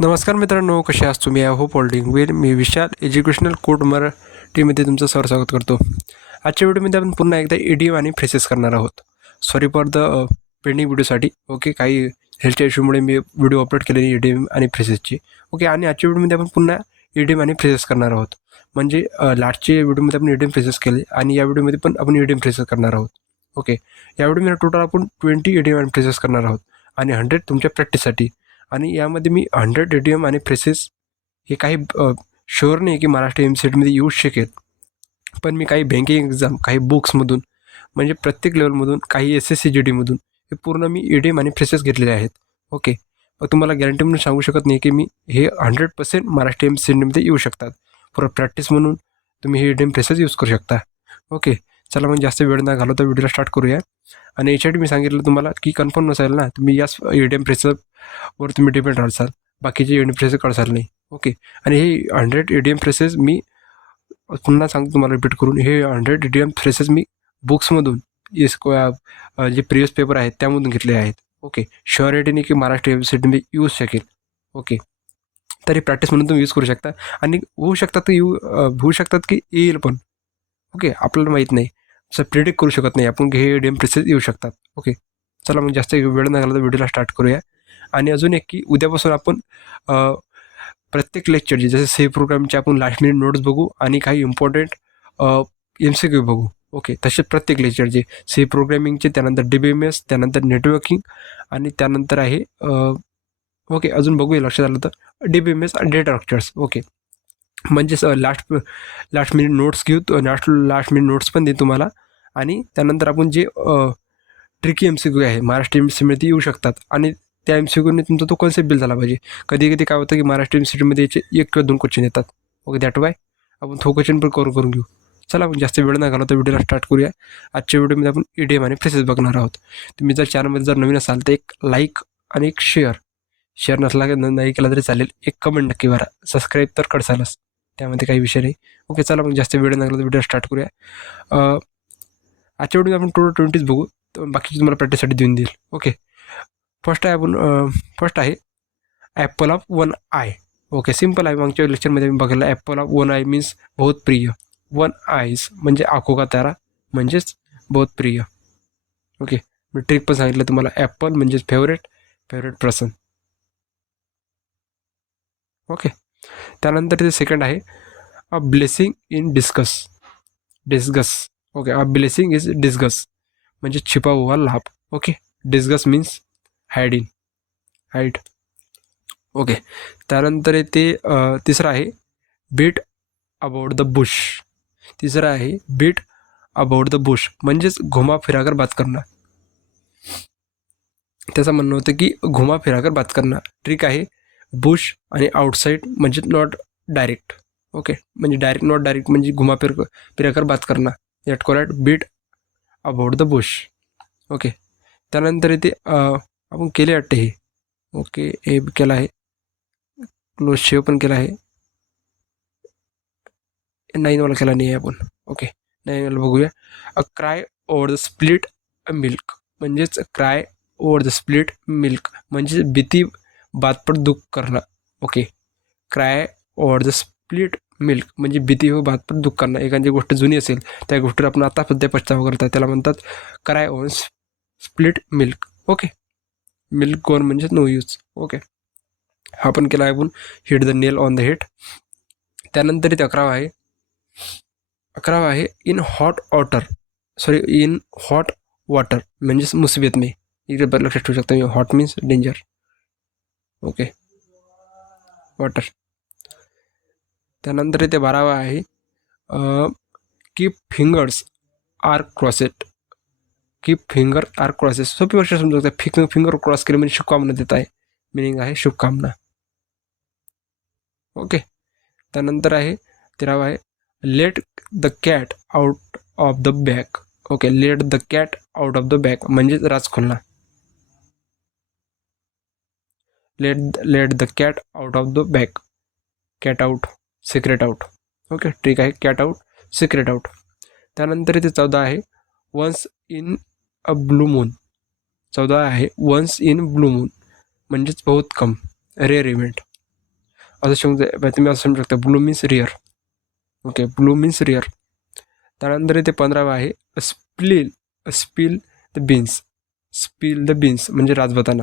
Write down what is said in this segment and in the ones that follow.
नमस्कार मित्रांनो, कसे आहात तुम्ही? I hope all doing well. Me Vishal educational code मराठीमध्ये तुमचं स्वागत करतो. आजच्या व्हिडिओमध्ये आपण पुन्हा एकदा इडियम आणि फ्रेसेस करणार आहोत. सॉरी फॉर द पेंडिंग व्हिडिओसाठी. ओके, काही हेल्थ इश्यूमुळे मी व्हिडिओ अपलोड केलेली इडियम आणि फ्रेसेसची. ओके, आणि आजच्या व्हिडिओमध्ये आपण पुन्हा इडियम आणि फ्रेसेस करणार आहोत. म्हणजे लास्टच्या व्हिडिओमध्ये आपण इडियम फ्रेसेस केले आणि या व्हिडिओमध्ये पण आपण इडियम फ्रेसेस करणार आहोत. ओके, या व्हिडिओमध्ये टोटल आपण 20 इडियम आणि फ्रेसेस करणार आहोत आणि 100 तुमच्या प्रॅक्टिससाठी. आणि यामध्ये मी 100 इडियम आणि फ्रेसेस हे काही शुअर नाही की महाराष्ट्र एमसीएटमध्ये येऊ शकेल, पण मी काही बँकिंग एक्झाम, काही बुक्समधून, म्हणजे प्रत्येक लेवलमधून, काही SSC GDमधून हे पूर्ण मी इडियम आणि फ्रेसेस घेतलेले आहेत. ओके, मग तुम्हाला गॅरंटी म्हणून सांगू शकत नाही की मी हे 100% महाराष्ट्र एमसीएटमध्ये येऊ शकतात. फॉर प्रॅक्टिस म्हणून तुम्ही हे इडियम फ्रेसेस यूज करू शकता. ओके, चला मग जास्त वेळ न घालवता व्हिडिओला स्टार्ट करूया. आणि याच्यासाठी मी सांगितलं तुम्हाला की कन्फर्म नसाल ना, तुम्ही याच इडियम फ्रेसेसवर तुम्ही डिपेंड राहाल, बाकीचे इडियम फ्रेसेस कळसाल नाही. ओके, आणि हे 100 इडियम फ्रेसेस मी पुन्हा सांगतो तुम्हाला रिपीट करून, हे 100 इडियम फ्रेसेस मी बुक्समधून जे प्रिवियस पेपर आहेत त्यामधून घेतले आहेत. ओके, शुअरिटीने की महाराष्ट्र एमसीएटमध्ये यूज शकेल. ओके, तरी प्रॅक्टिस म्हणून तुम्ही यूज करू शकता आणि होऊ शकतात की येईल पण. ओके, आपल्याला माहीत नाही, असं प्रिडिक्ट करू शकत नाही आपण की हे इडियम फ्रेसेस येऊ शकतात. ओके, चला मग जास्त वेळ न घालवता व्हिडिओला स्टार्ट करूया. आणि अजून एक की उद्यापासून आपण प्रत्येक लेक्चरचे, जसे सी प्रोग्रामचे आपण लास्ट मिनिट नोट्स बघू आणि काही इम्पॉर्टंट MCQ बघू. ओके, तसेच प्रत्येक लेक्चरचे सी प्रोग्रामिंगचे, त्यानंतर DBMS, त्यानंतर नेटवर्किंग आणि त्यानंतर आहे ओके अजून बघूया लक्षात आलं तर DBMS आणि डेटा स्ट्रक्चर्स. ओके, म्हणजेच लास्ट मिनिट नोट्स घेऊ, लास्ट मिनिट नोट्स पण देऊ तुम्हाला. आणि त्यानंतर आपण जे ट्रिकी MCQ आहे महाराष्ट्र एमसीएटमध्ये येऊ शकतात आणि त्या MCQने तुमचा तो कन्सेप्ट बिल्ड झाला पाहिजे. कधी कधी काय होतं की महाराष्ट्र एमसीएटमध्ये याचे 1 किंवा 2 क्वेश्चन येतात. ओके, दॅट वाय आपण तो क्वेश्चन पण करून घेऊ. चला आपण जास्त वेळ न घालवता व्हिडिओला स्टार्ट करूया. आजच्या व्हिडिओमध्ये आपण इडियम आणि फ्रेसेस बघणार आहोत. तुम्ही जर चॅनलमध्ये जर नवीन असाल तर एक लाईक आणि एक शेअर नसला नाही केला तरी चालेल, एक कमेंट नक्की करा. सबस्क्राईब तर करसालच, त्यामध्ये काही विषय नाही. ओके, चला मग जास्त वेळ न घालवता व्हिडिओ स्टार्ट करूया. आजच्या व्हिडिओ आपण टोटल 20 बघू, तर बाकीची तुम्हाला प्रॅक्टिससाठी देऊन देईल. ओके, फर्स्ट आहे Apple of one I. Okay, simple आहे. मागच्या लेक्चरमध्ये मी बघितलं Apple of one I means बहुत प्रिय. वन आयज म्हणजे आखो का तारा, म्हणजेच बहुत प्रिय. ओके, मी ट्रिक पण सांगितलं तुम्हाला. ॲपल म्हणजेच फेवरेट पर्सन. ओके, त्यानंतर ते सेकंड आहे a blessing in disguise. Okay, a blessing is disguise म्हणजे छिपा हुआ लाभ. Okay, disguise means hide. Okay, त्यानंतर ते तिसरं आहे बीट अबाउट द बुश. तिसरं आहे बीट अबाउट द बुश म्हणजेच घुमा फिराकर बात करना. त्याचं म्हणणं होतं की घुमा फिराकर बात करना. ट्रिक आहे बुश आणि आउटसाईड म्हणजे नॉट डायरेक्ट. ओके, म्हणजे नॉट डायरेक्ट म्हणजे घुमा फिराकर बात करना. That called beat about the bush. Okay, त्यानंतर इथे आपण केले वाटते हे. ओके, हे केलं आहे, क्लोज शेव पण केला आहे. 9 वाला केला नाही आहे आपण. ओके, 9 वाला बघूया. A cry over the split milk म्हणजेच cry over the split milk म्हणजे भीती बात पर दुःख करना. Okay, cry over the split milk म्हणजे भीती हो बात पर दुःख करना. एखादी गोष्ट जुनी असेल, त्या गोष्टीवर आपण आता सध्या पछतावा करतात, त्याला म्हणतात cry over split milk. Okay, milk gone म्हणजे नो यूज. ओके, हा पण केला आहे आपण. Hit the nail on the head. त्यानंतर इथे 11 आहे इन हॉट वॉटर म्हणजेच मुसीबत में. इकडे लक्षात ठेवू शकता मी. Hot means danger. Okay, water. त्यानंतर इथे 12 आहे कीप फिंगर्स आर क्रॉसेड. सोपी गोष्ट समजू शकता. फिंगर क्रॉस केले म्हणजे शुभकामना देत आहे, मिनिंग आहे शुभकामना. ओके, त्यानंतर आहे 13 आहे let the cat out of the bag. Okay, let the cat out of the bag म्हणजेच राज खोलना. Let the cat out of the bag. Cat out, secret out. Okay, ठीक आहे, कॅट आउट, सिक्रेट आउट. त्यानंतर इथे 14 आहे once in a blue moon. 14 आहे once in blue moon म्हणजेच बहुत कम, रेअर इव्हेंट. असं तुम्ही असं समजू शकता. Blue means rear. Okay, blue means rear. त्यानंतर इथे 15वा आहे spill the beans. Spill the beans म्हणजे राजबताना.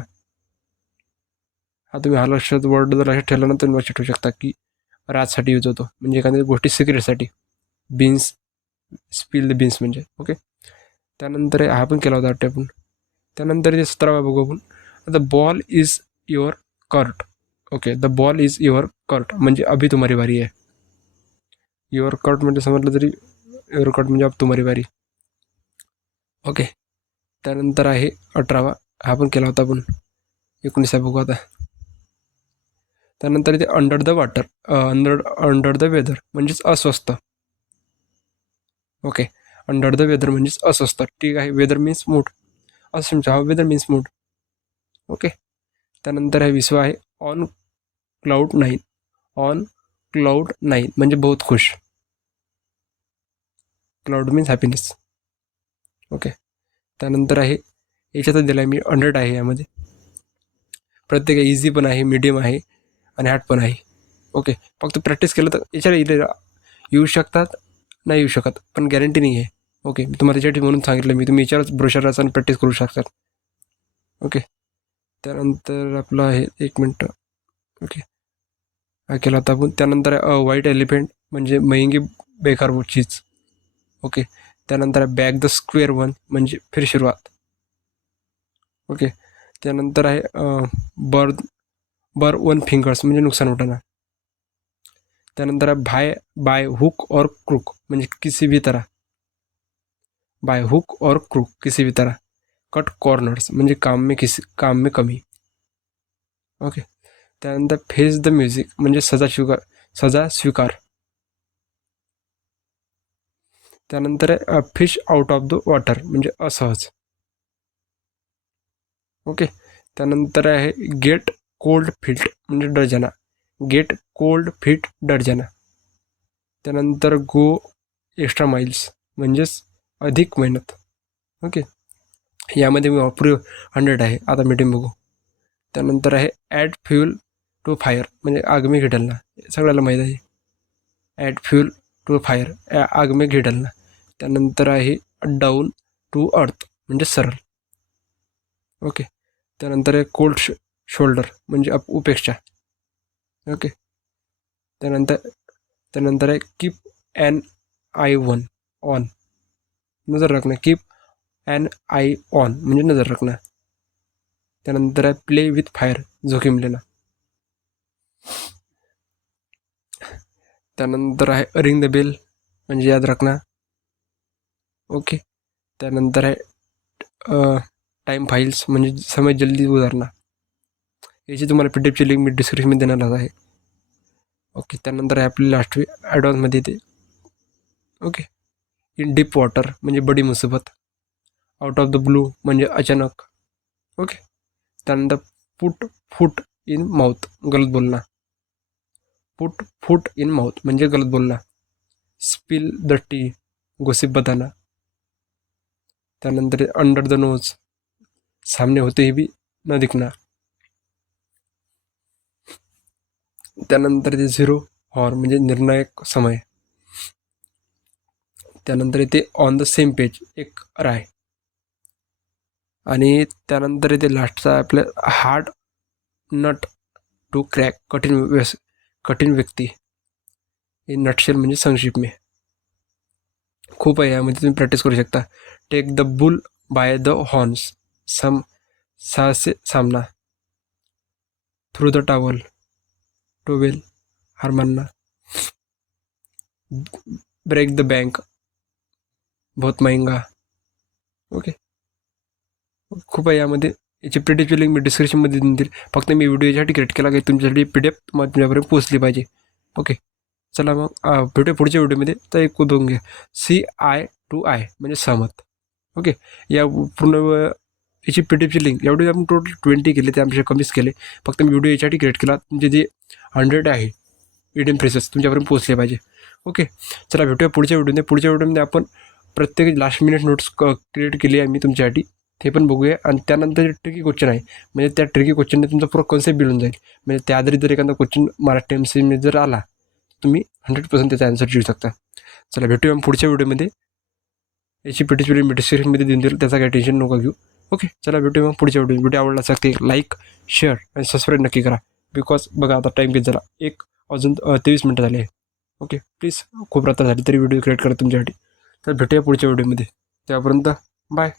हा तुम्ही लक्षात वर्ड जर लक्षात ठेवला ना तर लक्षात ठेवू शकता की राजसाठी यूज होतो, म्हणजे एखाद्या गोष्टी सिक्रेटसाठी. बीन्स, स्पिल द बीन्स म्हणजे. ओके, त्यानंतर हा पण केला होता वाटतं आपण. त्यानंतर ते 17वा बघू आपण. The ball is your court. Okay, the ball is your court म्हणजे अभी तुम्हारी बारी आहे. युअर कर्ट म्हणजे समजलं तरी युअर कर्ट म्हणजे अब तुम्हारी बारी. ओके, त्यानंतर आहे 18वा. हा पण केला होता आपण. 19वा बघू आता. त्यानंतर इथे under the water, under the weather म्हणजेच अस्वस्थ. ओके, अंडर द वेदर म्हणजेच अस्वस्थ. ठीक आहे, वेदर मीन्स मूड. असं समजा, हा वेदर मीन्स मूड. ओके, त्यानंतर हे 20वा आहे ऑन क्लाउड 9. ऑन क्लाउड 9 म्हणजे बहुत खुश. Cloud means happiness. ओके, त्यानंतर आहे याच्यातच दिला आहे मी 100 आहे यामध्ये. प्रत्येक इझी पण आहे, मीडियम आहे आणि हार्ड पण आहे. ओके, फक्त प्रॅक्टिस केलं तर याच्याला इथे येऊ शकतात, नाही येऊ शकत, पण गॅरंटी नाही आहे. ओके, मी तुम्हाला याच्यासाठी म्हणून सांगितलं मी, तुम्ही याच्यावरच ब्रोशरच आणि प्रॅक्टिस करू शकतात. ओके, त्यानंतर आपलं आहे 1 मिनटं. ओके, हा केला होता आपण. त्यानंतर व्हाईट एलिफंट म्हणजे महंगी बेकार चीज. ओके, त्यानंतर बॅक द स्क्वेअर वन म्हणजे फिर सुरुवात. ओके, त्यानंतर आहे बर 1 फिंगर्स म्हणजे नुकसान उठाना. त्यानंतर बाय हुक और क्रूक म्हणजे किसी भी तरह. बाय हुक और क्रूक किसी भी तरह. कट कॉर्नर्स म्हणजे काम में कमी. ओके, त्यानंतर फेस द म्युझिक म्हणजे सजा स्वीकार. त्यानंतर fish out of the water म्हणजे असहज. ओके, त्यानंतर आहे गेट कोल्ड फीट म्हणजे डर जाना. गेट कोल्ड फीट डर जाना. त्यानंतर गो एक्स्ट्रा माइल्स म्हणजेच अधिक मेहनत. ओके, यामध्ये मी वापरू 100 आहे. आता मीडियम बघू. त्यानंतर आहे ॲड फ्युल टू फायर म्हणजे आग में घी डालना. सगळ्याला माहीत आहे. ॲड फ्युल टू फायर, आग में घी डालना. त्यानंतर आहे डाऊन टू अर्थ म्हणजे सरळ. ओके, त्यानंतर आहे कोल्ड शोल्डर म्हणजे उपेक्षा. ओके, त्यानंतर आहे कीप ॲन आय ऑन नजर रखना. कीप ॲन आय ऑन म्हणजे नजर रखना. त्यानंतर आहे प्ले विथ फायर जोखीम लेना. त्यानंतर आहे रिंग द बेल म्हणजे याद रखना. ओके, त्यानंतर आहे टाईम फाईल्स म्हणजे समय जल्दी गुजारना. याची तुम्हाला PDF लिंक मी डिस्क्रिप्शनमध्ये देणार आहे. ओके, त्यानंतर आहे आपली लास्ट ॲडव्हान्समध्ये येते. ओके, इन डीप वॉटर म्हणजे बडी मुसीबत. आउट ऑफ द ब्लू म्हणजे अचानक. ओके, त्यानंतर पुट फूट इन माउथ गलत बोलना. पुट फूट इन माउथ म्हणजे गलत बोलना. स्पिल द टी गोसिप बताना. त्यानंतर अंडर द नोज सामने होते ही भी न दिखना. त्यानंतर ते 0 हॉर म्हणजे निर्णायक समय. त्यानंतर इथे ऑन द सेम पेज एक राय. आणि त्यानंतर इथे लास्टचा आपल्या हार्ड नट टू क्रॅक कठीण व्यक्ती. इन नटशेल म्हणजे संक्षिप्त में. खूप आहे यामध्ये, तुम्ही प्रॅक्टिस करू शकता. Take the bull by the horns साहसे सामना. थ्रू द टोवेल हार मानना. ब्रेक द बँक बहुत महंगा. ओके, खूप आहे यामध्ये. याची PDF लिंक मी डिस्क्रिप्शनमध्ये देऊन देईल. फक्त मी व्हिडिओ यासाठी क्रिएट केला की तुमच्यासाठी PDF तुमच्यापर्यंत पोहोचली पाहिजे. ओके, चला मग भेटू पुढच्या व्हिडिओमध्ये. तर एक दोन घ्या. CI to I म्हणजे सहमत. ओके, या पूर्ण याची PDF लिंक एवढी आपण टोटल 20 केले, त्यापेक्षा कमीच केले. फक्त मी व्हिडिओ यासाठी क्रिएट केला तुमचे जे 100 आहे इडियम फ्रेसेस तुमच्यापर्यंत पोहोचले पाहिजे. ओके, चला भेटूया पुढच्या व्हिडिओमध्ये. पुढच्या व्हिडिओमध्ये आपण प्रत्येक लास्ट मिनिट नोट्स क्रिएट केली आहे मी तुमच्यासाठी. ते पण बघूया. आणि त्यानंतर ट्रिकी क्वेश्चन आहे, म्हणजे त्या ट्रिकी क्वेश्चनने तुमचा पूर्ण कॉन्सेप्ट बिलून जाईल. म्हणजे त्या आधारित जर एखादा क्वेश्चन मराठी MCमध्ये जर आला, तुम्ही 100% त्याचा आन्सर देऊ शकता. चला भेटूया मग पुढच्या व्हिडिओमध्ये. याची PTची मी डिस्क्रिप्शनमध्ये देऊन देईल, त्याचा काही टेन्शन नका घेऊ. ओके, चला भेटूया मग पुढच्या व्हिडिओ आवडला असेल ते लाईक, शेअर आणि सबस्क्राईब नक्की करा. बिकॉज बघा आता टाईम किती झाला, अजून 23 मिनटं झाली आहे. ओके, प्लीज खूप रात्र झाली तरी व्हिडिओ क्रिएट करा तुमच्यासाठी. तर भेटूया पुढच्या व्हिडिओमध्ये. त्यापर्यंत बाय.